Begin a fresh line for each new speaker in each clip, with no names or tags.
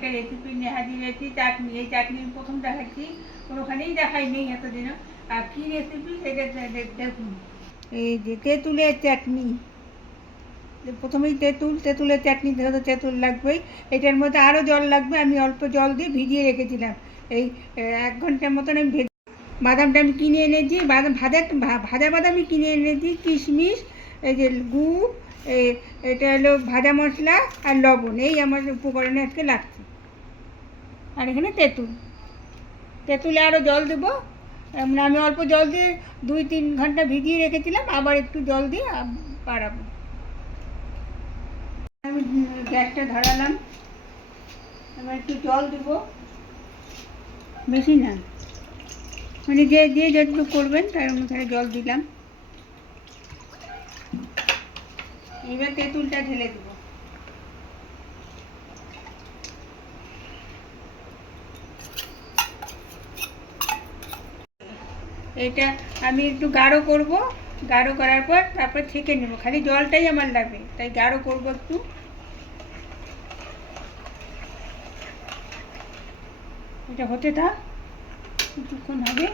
একটা recipe নেহাজি recipe চাটনি। এই চাটনি প্রথম দেখাচ্ছি কোনোখানেই দেখাই নেই এতদিনও। আর কী রেসিপি সেটা দেখুন। এই যে তেঁতুলের চাটনি। প্রথমেই তেঁতুল, তেঁতুলের চাটনি তো তেঁতুল লাগবেই। এটার মধ্যে আরও জল লাগবে, আমি অল্প জল দিয়ে ভিজিয়ে রেখেছিলাম। এই এক ঘণ্টার মতন আমি ভেজে বাদামটা আমি কিনে এনেছি, বাদাম ভাজা ভাজা বাদামই কিনে এনেছি, কিশমিশ, এই যে গুড় এটা হলো ভাজা মশলা আর লবণ। এই আমার উপকরণে আজকে লাগছে। আর এখানে তেঁতুল। তেঁতুলে আরও জল দেবো। মানে আমি অল্প জল দিয়ে দুই তিন ঘণ্টা ভিজিয়ে রেখেছিলাম, আবার একটু জল দিয়ে বাড়াবো। আমি গ্যাসটা ধরালাম। এবার একটু জল দেবো। বেশি না। মানে যে যে যতটুকু করবেন, তার অনুসারে জল দিলাম। এবার তেঁতুলটা ঢেলে দেবো। এটা আমি একটু গাঢ় করব। গাঢ় করার পর তারপর ছেঁকে নেব। খালি জলটাই আমার লাগবে, তাই গাঢ় করব একটু। এটা হতে থাক, কিছুক্ষণ হবে।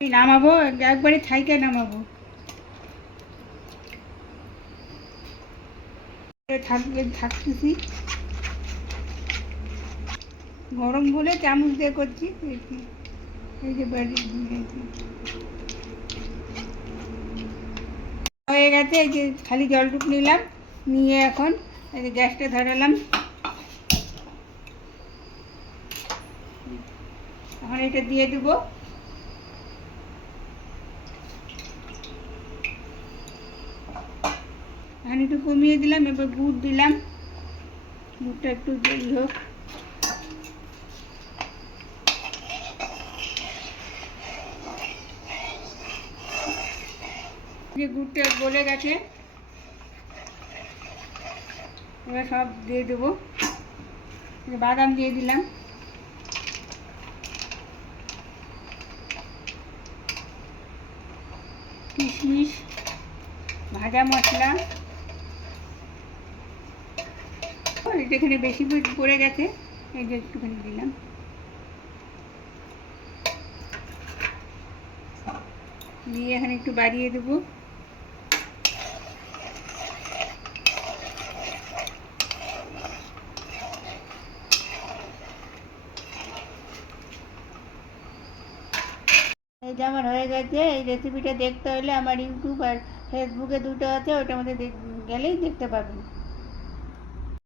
নামাবো, একবারে ছাইকে নামাবো। থাকবে থাকতেছি। গরম বলে চামচ দিয়ে করছি হয়ে গেছে, এই যে খালি জলটুকু নিলাম, নিয়ে এখন এই যে গ্যাসটা ধরালাম। এখন এটা দিয়ে দেবো। এখন একটু কমিয়ে দিলাম, এবার গুড় দিলাম। গুড়টা একটু ই হোক যে গুড়টা গলে গেছে। এবার সব দিয়ে দেবো। বাদাম দিয়ে দিলাম। কিশমিশ, ভাজা মশলা। এখানে বেশি পড়ে গেছে। এই যে একটুখানি দিলাম। দিয়ে এখানে একটু বাড়িয়ে দেবো। এইটা আমার হয়ে গেছে, এই রেসিপিটা দেখতে হলে আমার ইউটিউব আর ফেসবুকে দুটো আছে, ওটার মধ্যে গেলেই দেখতে পাবেন